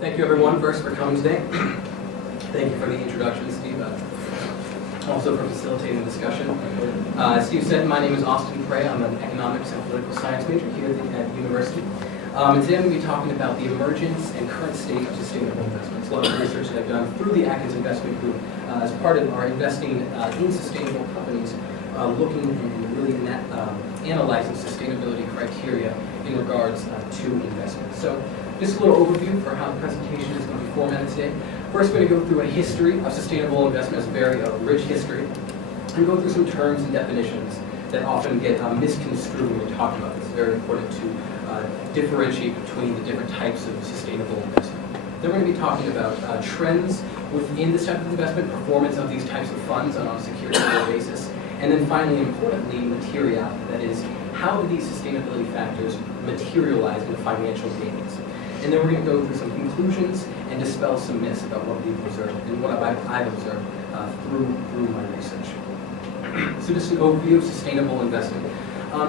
Thank you everyone first for coming today. Thank you for the introduction, Steve. Also for facilitating the discussion. As Steve said, my name is Austin Perea. I'm an economics and political science major here at the university. And today I'm going to be talking about the emergence and current state of sustainable investments. A lot of research that I've done through the Atkins Investment Group as part of our investing in sustainable companies, looking and really analyzing sustainability criteria in regards to investments. So just a little overview for how the presentation is going to be formatted today. First, we're going to go through a history of sustainable investment. It's a very rich history. And go through some terms and definitions that often get misconstrued when we talk about this. It's very important to differentiate between the different types of sustainable investment. Then we're going to be talking about trends within this type of investment, performance of these types of funds on a security basis, and then finally, importantly, materiality. That is, how do these sustainability factors materialize in financial gains? And then we're going to go through some conclusions and dispel some myths about what we've observed and what I've observed through my research. So just an overview of sustainable investment.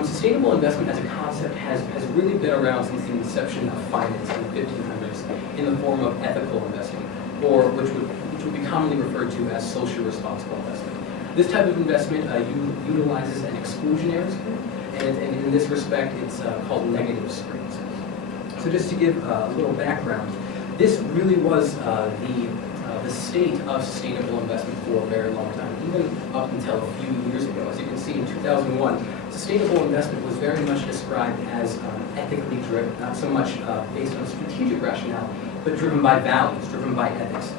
Sustainable investment as a concept has really been around since the inception of finance in the 1500s in the form of ethical investing, or which would be commonly referred to as socially responsible investment. This type of investment utilizes an exclusionary screen, and in this respect it's called negative screens. So just to give a little background, this really was the state of sustainable investment for a very long time, even up until a few years ago. As you can see, in 2001, sustainable investment was very much described as ethically driven, not so much based on strategic rationale, but driven by values, driven by ethics.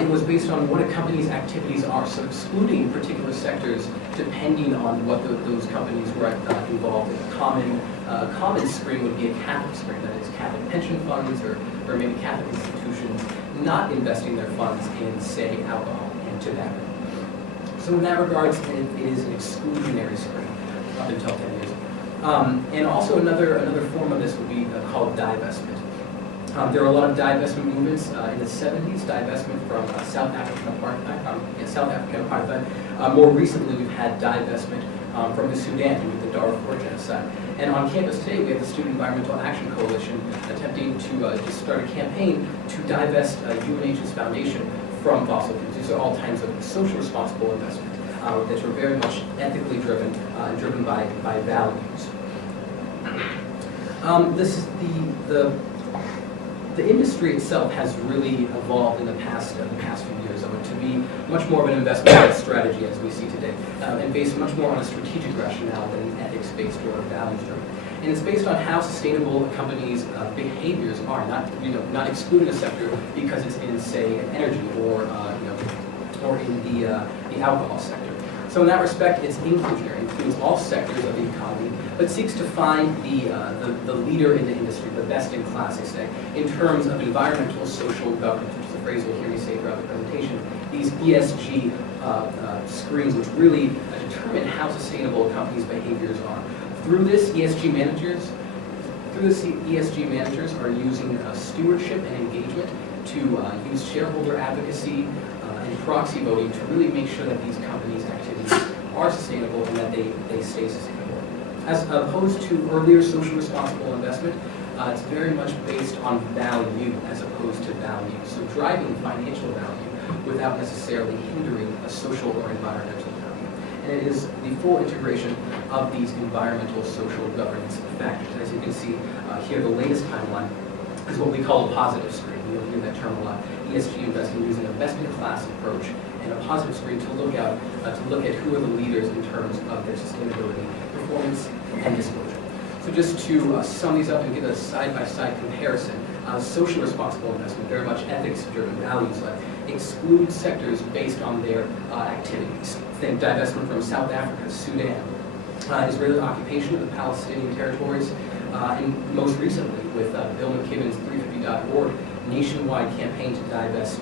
It was based on what a company's activities are, so excluding particular sectors depending on what those companies were involved in. A common screen would be a Catholic screen, that is Catholic pension funds or maybe Catholic institutions not investing their funds in, say, alcohol and tobacco. So in that regard, it is an exclusionary screen up until 10 years ago. And also another form of this would be called divestment. There are a lot of divestment movements in the 70s, divestment from South African apartheid. More recently, we've had divestment from the Sudan with the Darfur genocide. And on campus today, we have the Student Environmental Action Coalition attempting to start a campaign to divest UNH's foundation from fossil fuels. These are all types of social responsible investment that are very much ethically driven, driven by values. This is the industry itself has really evolved in the past few years to be much more of an investment strategy as we see today, and based much more on a strategic rationale than an ethics-based or values-driven. And it's based on how sustainable a company's behaviors are, not excluding a sector because it's in, say, energy or in the alcohol sector. So in that respect, it's inclusionary. It includes all sectors of the economy, but seeks to find the leader in the industry, the best in class, I say, in terms of environmental, social governance, which is a phrase you'll hear me say throughout the presentation. These ESG screens, which really determine how sustainable a company's behaviors are. Through this, ESG managers are using stewardship and engagement to use shareholder advocacy and proxy voting to really make sure that these companies' activities are sustainable and that they stay sustainable. As opposed to earlier social responsible investment, it's very much based on value as opposed to value. So driving financial value without necessarily hindering a social or environmental value. And it is the full integration of these environmental, social governance factors. As you can see here, the latest timeline is what we call a positive screen. You'll hear that term a lot. ESG investing using a best-in-class approach and a positive screen to look at who are the leaders in terms of their sustainability, performance, and disclosure. So just to sum these up and give a side-by-side comparison, social responsible investment, very much ethics-driven, values-led, excludes sectors based on their activities. Think divestment from South Africa, Sudan, Israeli occupation of the Palestinian territories, and most recently with Bill McKibben's 350.org nationwide campaign to divest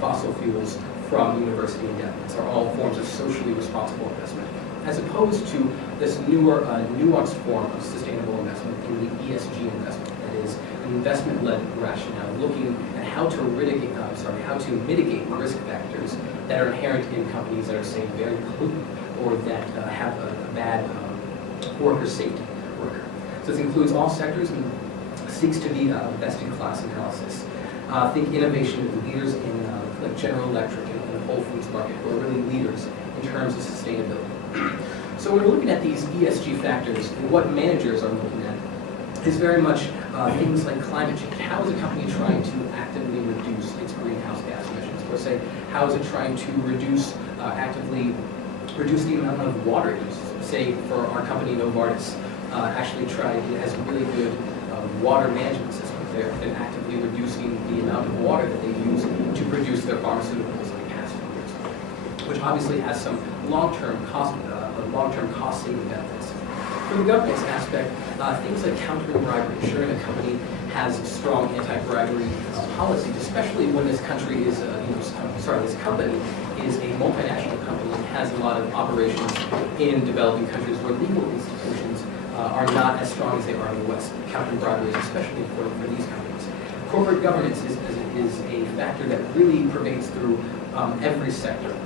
fossil fuels from University of New Hampshire. These are all forms of socially responsible investment, as opposed to this newer, nuanced form of sustainable investment in the ESG investment. That is, an investment-led rationale, looking at how to mitigate risk factors that are inherent in companies that are, say, very pollutant or that have a bad worker safety record. So this includes all sectors and seeks to be best-in-class analysis. Think innovation leaders in like General Electric and the Whole Foods market, who are really leaders in terms of sustainability. So when we're looking at these ESG factors, what managers are looking at is very much things like climate change. How is a company trying to actively reduce its greenhouse gas emissions? Or say, how is it trying to actively reduce the amount of water it uses? Say, for our company, Novartis, it has a really good water management system. They've been actively reducing the amount of water that they use to produce their pharmaceuticals in the past few years, which obviously has some long-term cost-saving benefits. For the governance aspect, things like countering bribery, ensuring a company has strong anti-bribery policies, especially when this company is a multinational company and has a lot of operations in developing countries where legal institutions are not as strong as they are in the West. Countering bribery is especially important for these companies. Corporate governance is a factor that really pervades through every sector.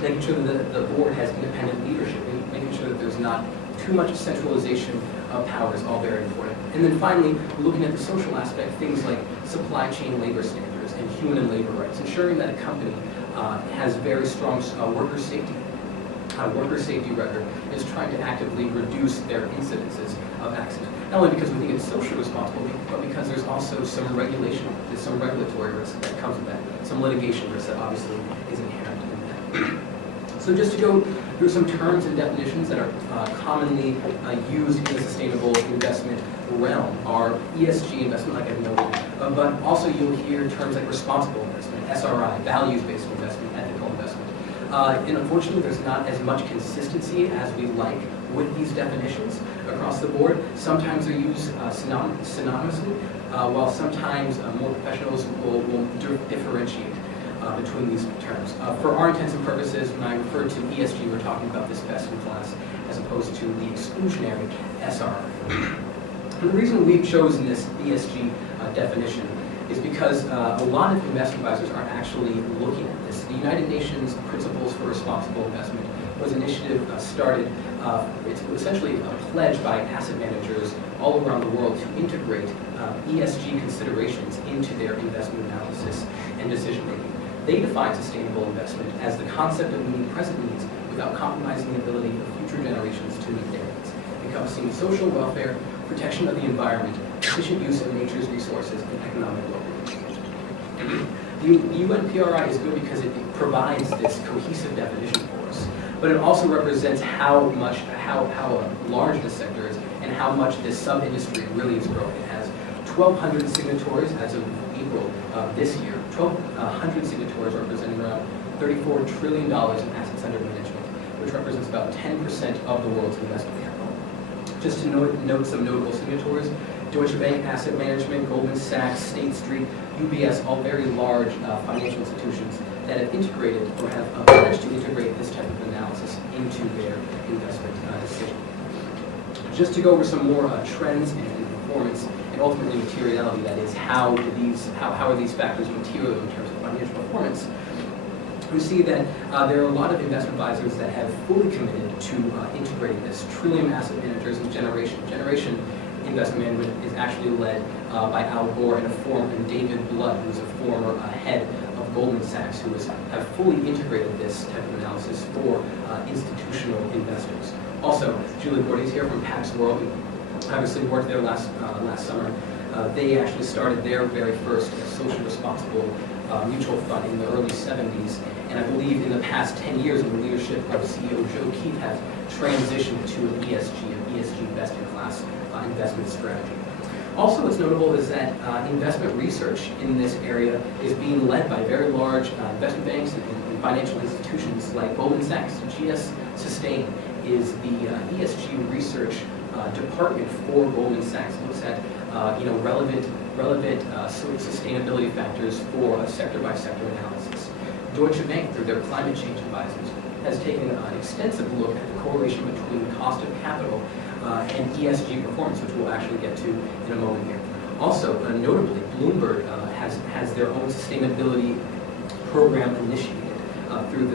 Making sure that the board has independent leadership, making sure that there's not too much centralization of power is all very important. And then finally, looking at the social aspect, things like supply chain labor standards and human and labor rights, ensuring that a company has very strong worker safety record, is trying to actively reduce their incidences of accident. Not only because we think it's socially responsible, but because there's also some regulatory risk that comes with that, some litigation risk that obviously is inherent in that. So just to go through some terms and definitions that are commonly used in the sustainable investment realm are ESG investment, like I've noted, but also you'll hear terms like responsible investment, SRI, values-based investment, ethical investment. And unfortunately, there's not as much consistency as we like with these definitions across the board. Sometimes they're used synonymously, while sometimes more professionals will differentiate between these terms. For our intents and purposes, when I refer to ESG, we're talking about this best in class as opposed to the exclusionary SRI. And the reason we've chosen this ESG definition is because a lot of investment advisors are actually looking at this. The United Nations Principles for Responsible Investment was an initiative started, it's essentially a pledge by asset managers all around the world to integrate ESG considerations into their investment analysis and decision making. They define sustainable investment as the concept of meeting present needs without compromising the ability of future generations to meet their needs, encompassing social welfare, protection of the environment, efficient use of nature's resources, and economic well-being. The UNPRI is good because it provides this cohesive definition for us, but it also represents how large this sector is and how much this sub-industry really is growing. It has 1,200 signatories as of April this year. 1,200 signatories representing around $34 trillion in assets under management, which represents about 10% of the world's investment capital. Just to note some notable signatories: Deutsche Bank Asset Management, Goldman Sachs, State Street, UBS, all very large financial institutions that have integrated or have pledged to integrate this type of analysis into their investment decision. Just to go over some more trends and performance and ultimately materiality, that is, how are these factors material in terms of financial performance, we see that there are a lot of investment advisors that have fully committed to integrating this. Trillium Asset Managers and Generation Investment Management is actually led by Al Gore and David Blood, who's a former head of Goldman Sachs, who have fully integrated this type of analysis for institutional investors. Also, Julie Gordy's here from Pax World, who obviously worked there last summer. They actually started their very first social responsible mutual fund in the early 70s, and I believe in the past 10 years, in the leadership of CEO Joe Keith, have transitioned to an ESG best-in-class investment strategy. Also, what's notable is that investment research in this area is being led by very large investment banks and financial institutions like Goldman Sachs. GS Sustain is the ESG research department for Goldman Sachs. It looks at relevant sustainability factors for a sector-by-sector analysis. Deutsche Bank, through their climate change advisors, has taken an extensive look at the correlation between cost of capital and ESG performance, which we'll actually get to in a moment here. Also, notably, Bloomberg has their own sustainability program initiated through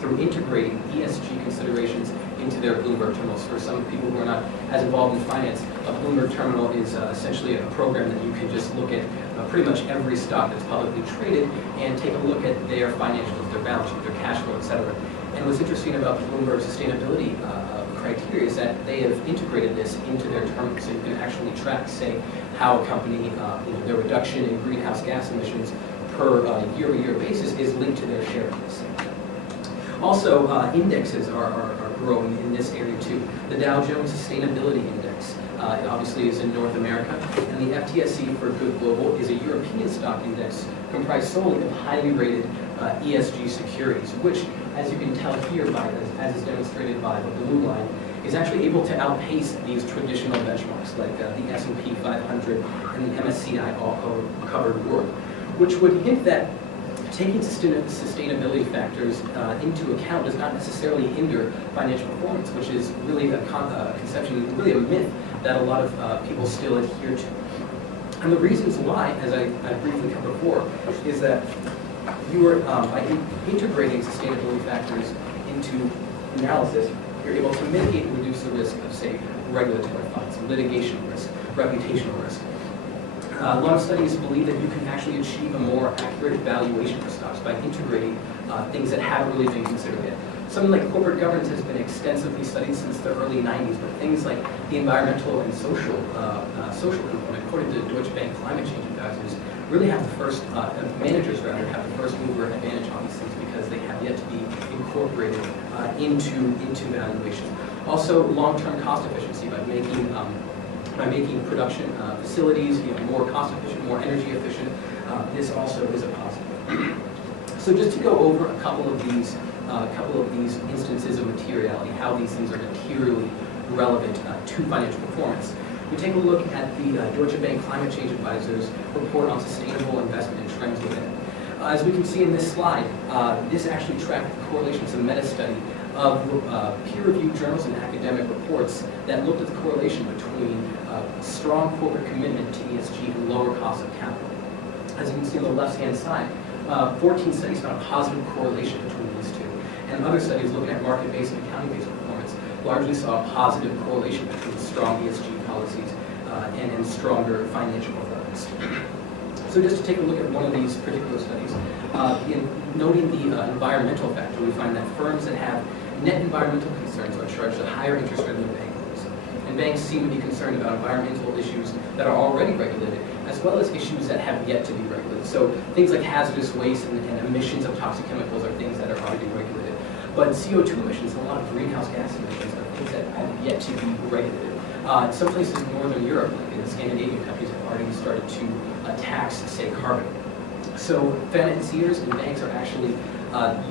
through integrating ESG considerations into their Bloomberg terminals. For some people who are not as involved in finance, a Bloomberg terminal is essentially a program that you can just look at pretty much every stock that's publicly traded and take a look at their financials, their balance sheet, their cash flow, et cetera. And what's interesting about the Bloomberg sustainability criteria is that they have integrated this into their terminals, so you can actually track, say, how a company, their reduction in greenhouse gas emissions per year-over-year basis is linked to their share price. Also, indexes are growing in this area too. The Dow Jones Sustainability Index obviously is in North America, and the FTSE for Good Global is a European stock index comprised solely of highly rated ESG securities, which, as you can tell here, as is demonstrated by the blue line, is actually able to outpace these traditional benchmarks like the S&P 500 and the MSCI All Covered World, which would hint that taking sustainability factors into account does not necessarily hinder financial performance, which is really a conception, really a myth that a lot of people still adhere to. And the reasons why, as I briefly covered before, is that you are, by integrating sustainability factors into analysis, you're able to mitigate and reduce the risk of, say, regulatory fines, litigation risk, reputational risk. A lot of studies believe that you can actually achieve a more accurate valuation for stocks by integrating things that haven't really been considered yet. Something like corporate governance has been extensively studied since the early 90s, but things like the environmental and social component, according to Deutsche Bank climate change advisors, really have the first, managers rather, have the first mover advantage on these things because they have yet to be incorporated into valuation. Also, long-term cost efficiency by making production facilities more cost efficient, more energy efficient. This also is a positive. So just to go over a couple of these instances of materiality, how these things are materially relevant to financial performance. We take a look at the Deutsche Bank Climate Change Advisors report on sustainable investment and trends within it. As we can see in this slide, this actually tracked the correlations, a meta-study of peer-reviewed journals and academic reports that looked at the correlation between strong corporate commitment to ESG and lower cost of capital. As you can see on the left-hand side, 14 studies found a positive correlation between these two. And other studies looking at market-based and accounting-based performance largely saw a positive correlation between strong ESG policies and stronger financial performance. So just to take a look at one of these particular studies, in noting the environmental factor, we find that firms that have net environmental concerns are charged a higher interest rate than their bank loans. And banks seem to be concerned about environmental issues that are already regulated, as well as issues that have yet to be regulated. So things like hazardous waste and emissions of toxic chemicals are things that are already regulated. But CO2 emissions and a lot of greenhouse gas emissions are things that have yet to be regulated. Some places in Northern Europe, like in the Scandinavian countries, have already started to tax, say, carbon. So financiers and banks are actually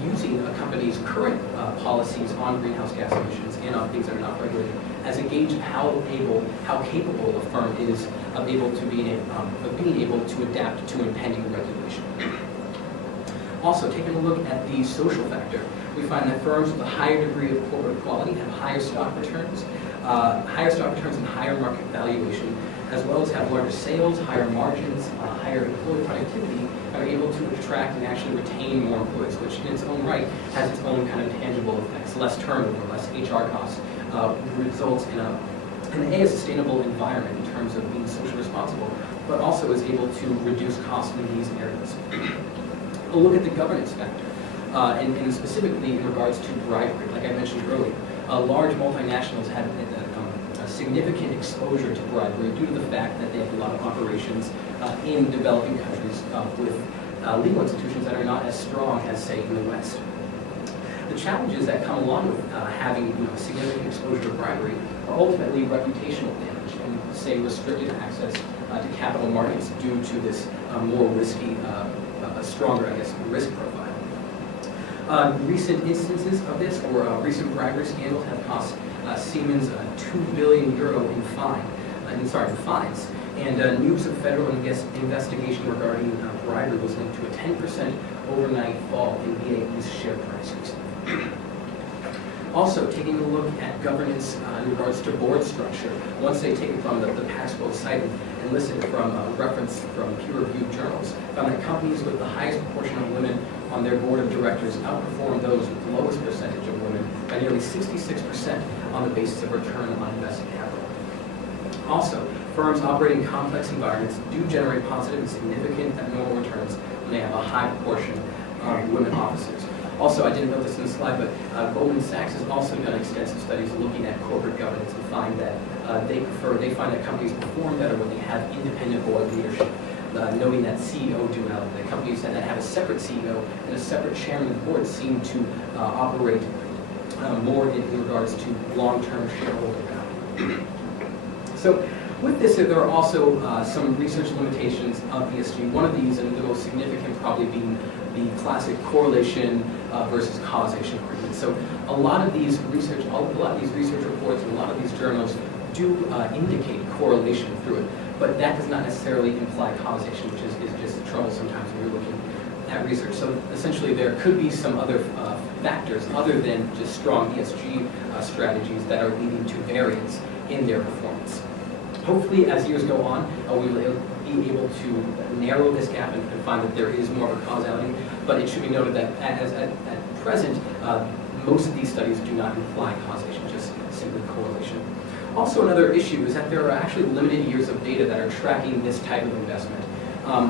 using a company's current policies on greenhouse gas emissions and on things that are not regulated as a gauge of how capable a firm is of being able to adapt to impending regulation. Also, taking a look at the social factor, we find that firms with a higher degree of corporate equality have higher stock returns and higher market valuation, as well as have larger sales, higher margins, higher employee productivity, are able to attract and actually retain more employees, which in its own right has its own kind of tangible effects. Less turnover, less HR costs, results in a sustainable environment in terms of being socially responsible, but also is able to reduce costs in these areas. We'll look at the governance factor, and specifically in regards to bribery. Like I mentioned earlier, large multinationals have a significant exposure to bribery due to the fact that they have a lot of operations in developing countries with legal institutions that are not as strong as, say, in the West. The challenges that come along with having significant exposure to bribery are ultimately reputational damage and, say, restricted access to capital markets due to this more risky, stronger, risk profile. Recent instances of this, or recent bribery scandals, have cost Siemens €2 billion in fines. And news of federal investigation regarding bribery was linked to a 10% overnight fall in BAE's share price recently. Also, taking a look at governance in regards to board structure, once they take it from the past well cited and listed from reference from peer-reviewed journals, found that companies with the highest proportion of women on their board of directors outperform those with the lowest percentage of women by nearly 66% on the basis of return on invested capital. Also, firms operating in complex environments do generate positive and significant abnormal returns when they have a high proportion of women officers. Also, I didn't note this in the slide, but Goldman Sachs has also done extensive studies looking at corporate governance and find that they find that companies perform better when they have independent board leadership, noting that CEO duality. The companies that have a separate CEO and a separate chairman of the board seem to operate more in regards to long-term shareholder value. So with this, there are also some research limitations of ESG. One of these, and the most significant probably being the classic correlation versus causation argument. So a lot of these research reports and a lot of these journals do indicate correlation through it, but that does not necessarily imply causation, which is just trouble sometimes when you're looking at research. So essentially there could be some other factors other than just strong ESG strategies that are leading to variance in their performance. Hopefully, as years go on, we will be able to narrow this gap and find that there is more of a causality, but it should be noted that at present, most of these studies do not imply causation, just simply correlation. Also, another issue is that there are actually limited years of data that are tracking this type of investment.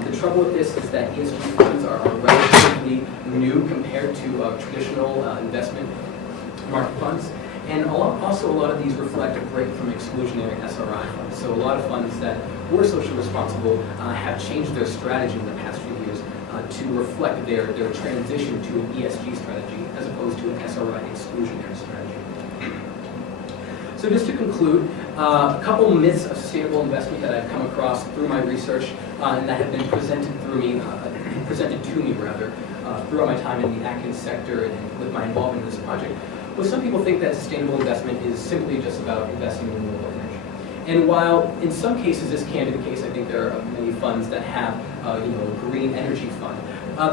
The trouble with this is that ESG funds are relatively new compared to traditional investment market funds. And also a lot of these reflect a break from exclusionary SRI funds. So a lot of funds that were socially responsible have changed their strategy in the past few years to reflect their transition to an ESG strategy as opposed to an SRI exclusionary strategy. So just to conclude, a couple myths of sustainable investment that I've come across through my research and that have been presented to me throughout my time in the Atkins sector and with my involvement in this project. Well, some people think that sustainable investment is simply just about investing in renewable energy. And while in some cases this can be the case, I think there are many funds that have a green energy fund.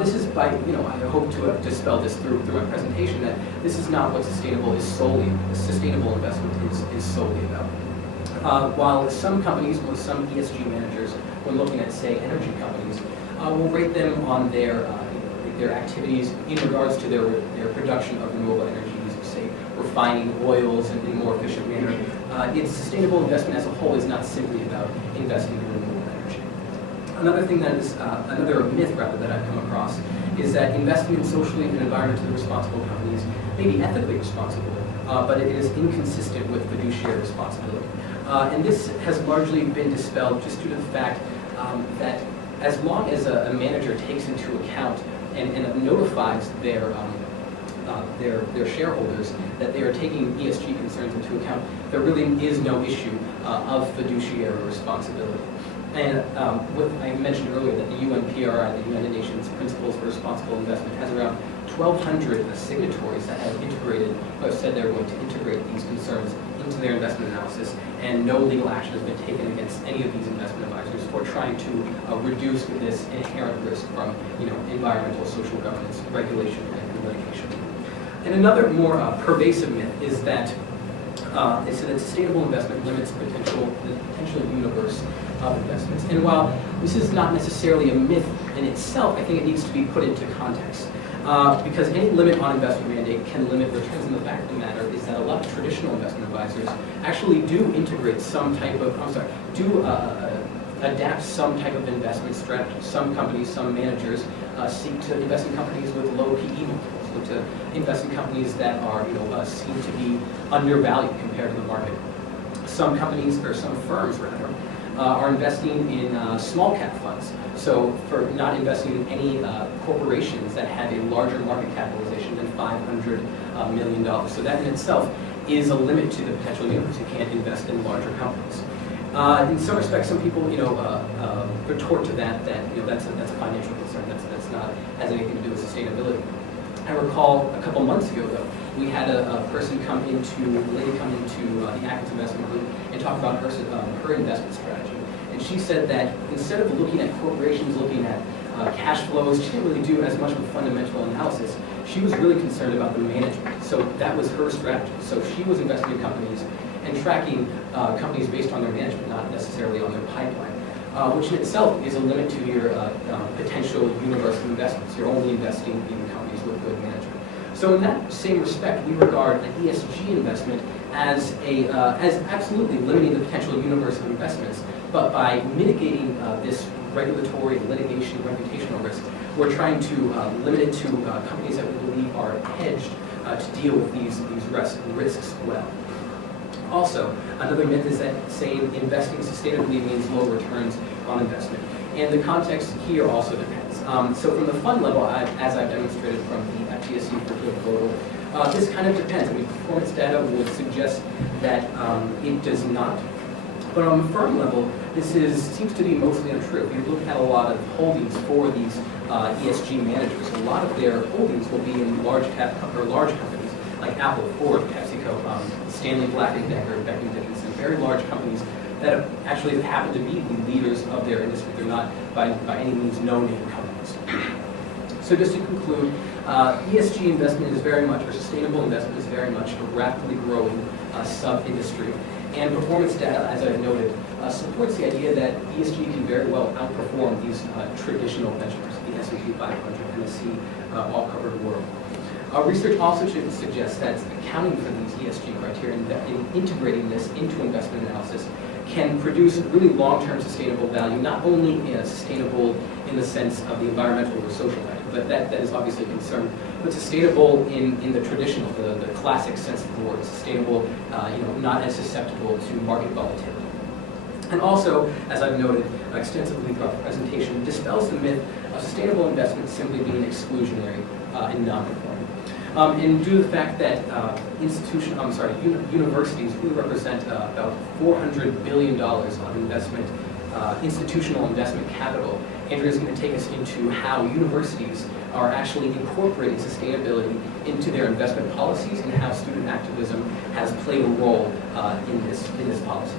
This is by, I hope to dispel this through my presentation, that this is not what sustainable investment is solely about. While some companies, with some ESG managers, when looking at, say, energy companies, will rate them on their activities in regards to their production of renewable energy, say refining oils in a more efficient manner. Its sustainable investment as a whole is not simply about investing in renewable energy. Another myth that I've come across is that investing in socially and environmentally responsible companies may be ethically responsible, but it is inconsistent with fiduciary responsibility. And this has largely been dispelled just due to the fact that as long as a manager takes into account and notifies their shareholders that they are taking ESG concerns into account, there really is no issue of fiduciary responsibility. And I mentioned earlier that the UNPRI, the United Nations Principles for Responsible Investment, has around 1,200 signatories that have said they're going to integrate these concerns into their investment analysis, and no legal action has been taken against any of these investment advisors for trying to reduce this inherent risk from environmental, social governance, regulation, and litigation. And another more pervasive myth is that sustainable investment limits the potential universe of investments. And while this is not necessarily a myth in itself, I think it needs to be put into context. Because any limit on investment mandate can limit returns, and the fact of the matter is that a lot of traditional investment advisors actually do integrate adapt some type of investment strategy. Some companies, some managers seek to invest in companies with low PE multiples, look to invest in companies that are seen to be undervalued compared to the market. Some companies, or some firms rather, are investing in small cap funds. So for not investing in any corporations that have a larger market capitalization than $500 million. So that in itself is a limit to the potential universe. You can't invest in larger companies. In some respects, some people retort to that that's a financial concern. That's not has anything to do with sustainability. I recall a couple months ago, though, we had a lady come into the Atkins investment group and talk about her investment strategy. And she said that instead of looking at corporations, looking at cash flows, she didn't really do as much of a fundamental analysis. She was really concerned about the management. So that was her strategy. So she was investing in companies and tracking companies based on their management, not necessarily on their pipeline. which in itself is a limit to your potential universe of investments. You're only investing in companies with good management. So in that same respect, we regard an ESG investment as absolutely limiting the potential universe of investments, but by mitigating this regulatory, litigation, reputational risk, we're trying to limit it to companies that we believe are hedged to deal with these risks well. Also, another myth is that saying investing sustainably means low returns on investment. And the context here also depends. So from the fund level, as I've demonstrated from the FTSE for Global, this kind of depends. I mean, performance data would suggest that it does not. But on the firm level, this seems to be mostly untrue. If you look at a lot of holdings for these ESG managers, a lot of their holdings will be in large companies like Apple, Ford, PepsiCo, Stanley Black & Decker, Becton Dickinson, very large companies that actually happen to be the leaders of their industry. They're not by any means no-name companies. So just to conclude, ESG investment is very much, or sustainable investment is very much a rapidly growing sub-industry. And performance data, as I've noted, supports the idea that ESG can very well outperform these traditional benchmarks, the S&P 500 and the all-covered world. Research also suggests that accounting for these ESG criteria and integrating this into investment analysis can produce really long-term sustainable value, not only sustainable in the sense of the environmental or social value, but that is obviously a concern, but sustainable in the traditional, the classic sense of the word, sustainable, not as susceptible to market volatility. And also, as I've noted extensively throughout the presentation, dispels the myth of sustainable investment simply being exclusionary and non-conforming. And due to the fact that universities really represent about $400 billion of investment, institutional investment capital, Andrea is going to take us into how universities are actually incorporating sustainability into their investment policies and how student activism has played a role in this policy.